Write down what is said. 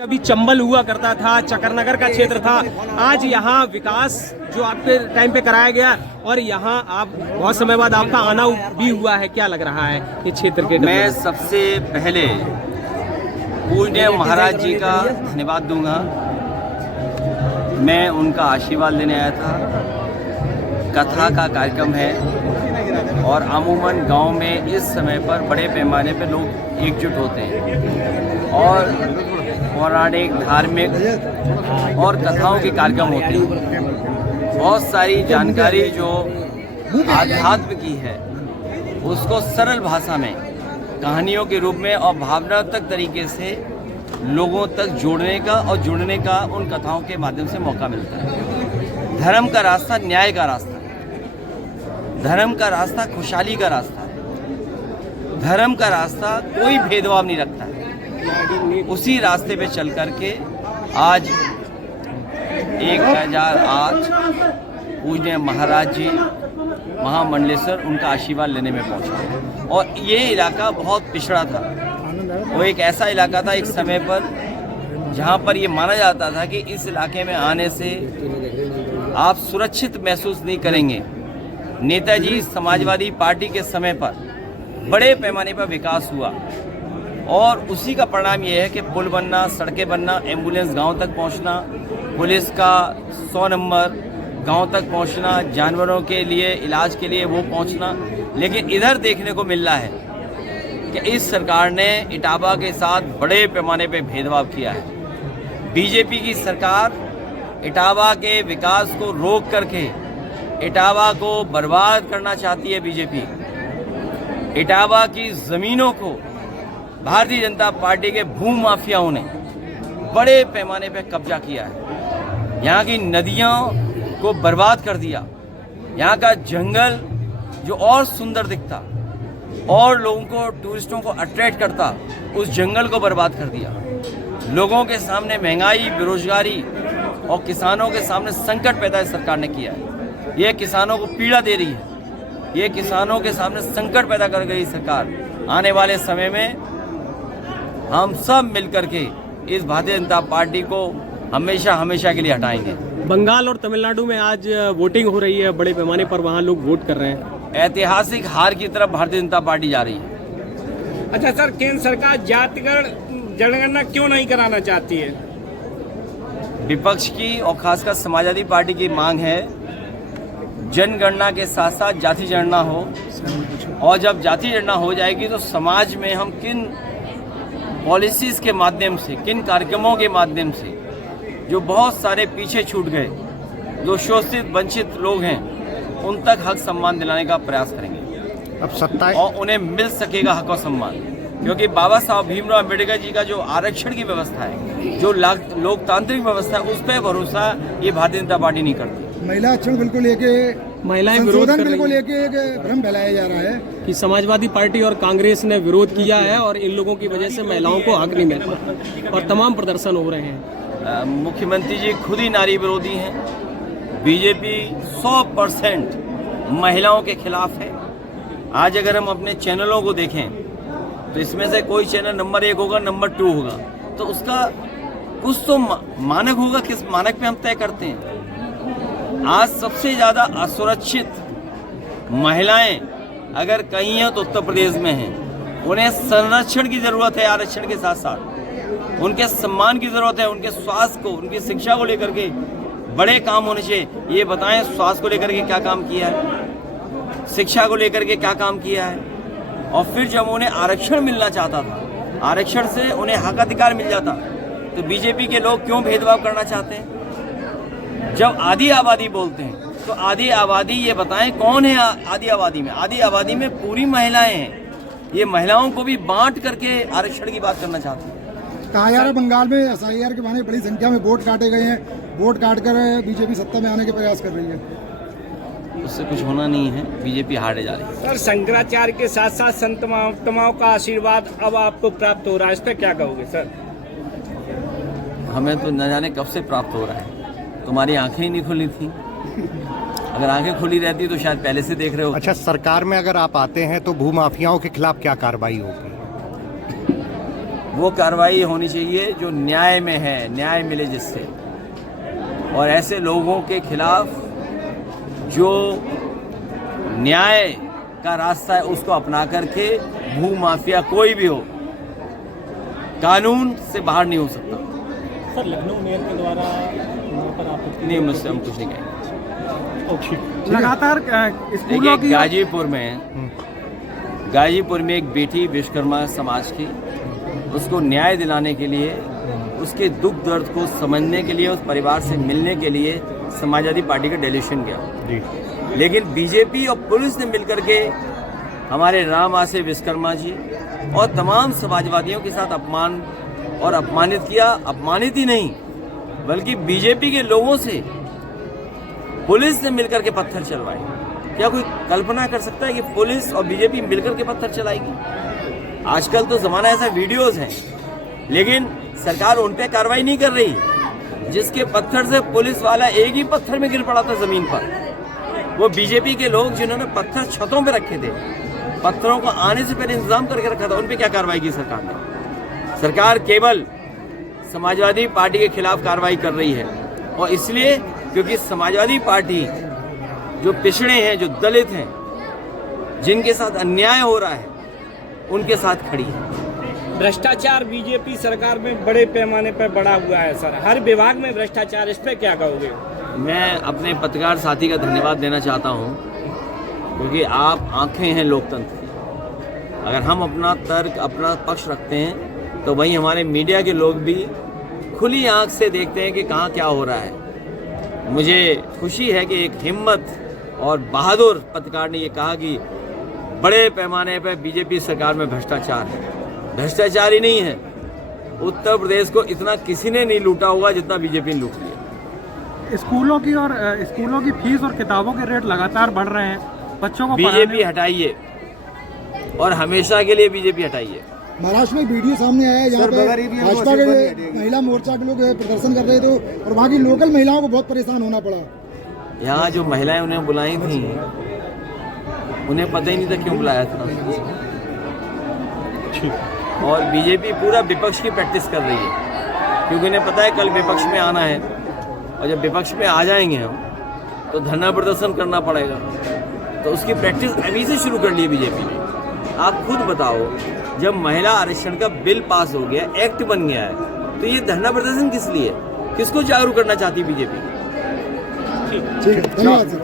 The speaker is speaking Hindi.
कभी चंबल हुआ करता था, चकरनगर का क्षेत्र था। आज यहाँ विकास जो आपके टाइम पे कराया गया और यहाँ आप बहुत समय बाद आपका आना भी हुआ है, क्या लग रहा है ये क्षेत्र के? मैं सबसे पहले पूज्य महाराज जी का धन्यवाद दूंगा। मैं उनका आशीर्वाद लेने आया था। कथा का कार्यक्रम है और अमूमन गांव में इस समय पर बड़े पैमाने पर लोग एकजुट होते हैं और पौराणिक, धार्मिक और कथाओं के कार्यक्रम होते हैं। बहुत सारी जानकारी जो आध्यात्म की है उसको सरल भाषा में, कहानियों के रूप में और भावनात्मक तरीके से लोगों तक जोड़ने का और जुड़ने का उन कथाओं के माध्यम से मौका मिलता है। धर्म का रास्ता न्याय का रास्ता है। धर्म का रास्ता खुशहाली का रास्ता है। धर्म का रास्ता कोई भेदभाव नहीं रखता है। उसी रास्ते पे चल करके आज 1008 पूज्य महाराज जी महामंडलेश्वर उनका आशीर्वाद लेने में पहुंचा। और ये इलाका बहुत पिछड़ा था। वो एक ऐसा इलाका था एक समय पर जहां पर ये माना जाता था कि इस इलाके में आने से आप सुरक्षित महसूस नहीं करेंगे। नेताजी समाजवादी पार्टी के समय पर बड़े पैमाने पर विकास हुआ और उसी का परिणाम ये है कि पुल बनना, सड़कें बनना, एम्बुलेंस गांव तक पहुंचना, पुलिस का 100 नंबर गांव तक पहुंचना, जानवरों के लिए इलाज के लिए वो पहुंचना। लेकिन इधर देखने को मिल रहा है कि इस सरकार ने इटावा के साथ बड़े पैमाने पे भेदभाव किया है। बीजेपी की सरकार इटावा के विकास को रोक करके इटावा को बर्बाद करना चाहती है। बीजेपी इटावा की ज़मीनों को भारतीय जनता पार्टी के भूमि माफियाओं ने बड़े पैमाने पर कब्जा किया है। यहाँ की नदियों को बर्बाद कर दिया। यहाँ का जंगल जो और सुंदर दिखता और लोगों को, टूरिस्टों को अट्रैक्ट करता, उस जंगल को बर्बाद कर दिया। लोगों के सामने महंगाई, बेरोजगारी और किसानों के सामने संकट पैदा इस सरकार ने किया है। ये किसानों को पीड़ा दे रही है। ये किसानों के सामने संकट पैदा कर गई सरकार। आने वाले समय में हम सब मिलकर के इस भारतीय जनता पार्टी को हमेशा हमेशा के लिए हटाएंगे। बंगाल और तमिलनाडु में आज वोटिंग हो रही है बड़े पैमाने पर, वहाँ लोग वोट कर रहे हैं। ऐतिहासिक हार की तरफ भारतीय जनता पार्टी जा रही है। अच्छा सर, केंद्र सरकार जातिगत जनगणना क्यों नहीं कराना चाहती है? विपक्ष की और खासकर समाजवादी पार्टी की मांग है जनगणना के साथ साथ जाति गणना हो। और जब जाति गणना हो जाएगी तो समाज में हम किन पॉलिसीज़ के माध्यम से, किन कार्यक्रमों के माध्यम से जो बहुत सारे पीछे छूट गए, जो शोषित वंचित लोग हैं, उन तक हक सम्मान दिलाने का प्रयास करेंगे। अब 27 और उन्हें मिल सकेगा हक और सम्मान, क्योंकि बाबा साहब भीमराव अम्बेडकर जी का जो आरक्षण की व्यवस्था है, जो लोकतांत्रिक व्यवस्था है, उस पर भरोसा ये भारतीय जनता पार्टी नहीं करती। महिला आरक्षण बिल्कुल लेके, महिलाएं विरोध कर रही हैं लेके एक भ्रम फैलाया जा रहा है कि समाजवादी पार्टी और कांग्रेस ने विरोध किया है और इन लोगों की वजह से महिलाओं को हक नहीं मिल रहा और तमाम प्रदर्शन हो रहे हैं। मुख्यमंत्री जी खुद ही नारी विरोधी हैं। बीजेपी 100% महिलाओं के खिलाफ है। आज अगर हम अपने चैनलों को देखें तो इसमें से कोई चैनल नंबर 1 होगा, नंबर 2 होगा, तो उसका कुछ तो मानक होगा। किस मानक पे हम तय करते हैं? आज सबसे ज़्यादा असुरक्षित महिलाएं अगर कहीं हैं तो उत्तर प्रदेश में हैं। उन्हें संरक्षण की ज़रूरत है। आरक्षण के साथ साथ उनके सम्मान की ज़रूरत है। उनके स्वास्थ्य को, उनकी शिक्षा को लेकर के बड़े काम होने चाहिए। ये बताएं, स्वास्थ्य को लेकर के क्या काम किया है, शिक्षा को लेकर के क्या काम किया है। और फिर जब उन्हें आरक्षण मिलना चाहता था, आरक्षण से उन्हें हक अधिकार मिल जाता, तो बीजेपी के लोग क्यों भेदभाव करना चाहते हैं? जब आधी आबादी बोलते हैं तो आधी आबादी ये बताएं कौन है आधी आबादी में? आधी आबादी में पूरी महिलाएं हैं। ये महिलाओं को भी बांट करके आरक्षण की बात करना चाहते हैं। कहा जा रहा है बंगाल में एसआईआर के बहाने बड़ी संख्या में वोट काटे गए हैं। वोट काट कर बीजेपी सत्ता में आने के प्रयास कर रही है। उससे कुछ होना नहीं है। बीजेपी हारे जा रही है। सर, शंकराचार्य के साथ साथ संत महात्माओं का आशीर्वाद अब आपको प्राप्त हो रहा है, इस पर क्या कहोगे सर? हमें तो न जाने कब से प्राप्त हो रहा है। तुम्हारी आंखें ही नहीं खुली थी। अगर आंखें खुली रहती तो शायद पहले से देख रहे हो। अच्छा, सरकार में अगर आप आते हैं तो भूमाफियाओं के खिलाफ क्या कार्रवाई होगी? वो कार्रवाई होनी चाहिए जो न्याय में है, न्याय मिले जिससे। और ऐसे लोगों के खिलाफ जो न्याय का रास्ता है उसको अपना करके भू माफिया कोई भी हो, कानून से बाहर नहीं हो सकता। सर, लखनऊ मेयर के द्वारा वहाँ पर आपत्ति नहीं, मुझसे हम कुछ नहीं कहेंगे। लगातार देखिए, गाजीपुर में एक बेटी विश्वकर्मा समाज की, उसको न्याय दिलाने के लिए, उसके दुख दर्द को समझने के लिए, उस परिवार से मिलने के लिए समाजवादी पार्टी का डेलीगेशन गया। लेकिन बीजेपी और पुलिस ने मिलकर के हमारे राम आसे विश्वकर्मा जी और तमाम समाजवादियों के साथ अपमान और अपमानित किया। अपमानित ही नहीं बल्कि बीजेपी के लोगों से पुलिस ने मिलकर के पत्थर चलवाए। क्या कोई कल्पना कर सकता है कि पुलिस और बीजेपी मिलकर के पत्थर चलाएगी? आजकल तो जमाना ऐसा, वीडियोस हैं, लेकिन सरकार उन पे कार्रवाई नहीं कर रही। जिसके पत्थर से पुलिस वाला एक ही पत्थर में गिर पड़ा था जमीन पर, वो बीजेपी के लोग जिन्होंने पत्थर छतों पे रखे थे, पत्थरों को आने से पहले इंतजाम करके रखा था, उन पे क्या कार्रवाई की सरकार ने? सरकार केवल समाजवादी पार्टी के खिलाफ कार्रवाई कर रही है, और इसलिए क्योंकि समाजवादी पार्टी जो पिछड़े हैं, जो दलित हैं, जिनके साथ अन्याय हो रहा है, उनके साथ खड़ी है। भ्रष्टाचार बीजेपी सरकार में बड़े पैमाने पर बढ़ा हुआ है सर, हर विभाग में भ्रष्टाचार, इस पे क्या कहोगे? मैं अपने पत्रकार साथी का धन्यवाद देना चाहता हूं, क्योंकि आप आंखें हैं लोकतंत्र की। अगर हम अपना तर्क, अपना पक्ष रखते हैं, तो वहीं हमारे मीडिया के लोग भी खुली आंख से देखते हैं कि कहाँ क्या हो रहा है। मुझे खुशी है कि एक हिम्मत और बहादुर पत्रकार ने ये कहा कि बड़े पैमाने पर बीजेपी सरकार में भ्रष्टाचार है। भ्रष्टाचार ही नहीं है, उत्तर प्रदेश को इतना किसी ने नहीं लूटा होगा जितना बीजेपी ने लूट लिया। स्कूलों की फीस और किताबों के रेट लगातार बढ़ रहे हैं, बच्चों को बीजेपी हटाइए, और हमेशा के लिए बीजेपी हटाइए। महाराष्ट्र में वीडियो सामने आया है जहाँ पे भाजपा के महिला मोर्चा के लोग प्रदर्शन कर रहे थे, और वहाँ की लोकल महिलाओं को बहुत परेशान होना पड़ा। यहाँ जो महिलाएं उन्हें बुलाई थी, उन्हें पता ही नहीं था क्यों बुलाया था। और बीजेपी पूरा विपक्ष की प्रैक्टिस कर रही है, क्योंकि उन्हें पता है कल विपक्ष में आना है, और जब विपक्ष में आ जाएंगे हम तो धरना प्रदर्शन करना पड़ेगा। तो उसकी प्रैक्टिस अभी से शुरू कर ली बीजेपी ने। आप खुद बताओ, जब महिला आरक्षण का बिल पास हो गया, एक्ट बन गया है, तो ये धरना प्रदर्शन किस लिए? किसको जागरूक करना चाहती है बीजेपी? ठीक है, धन्यवाद सर।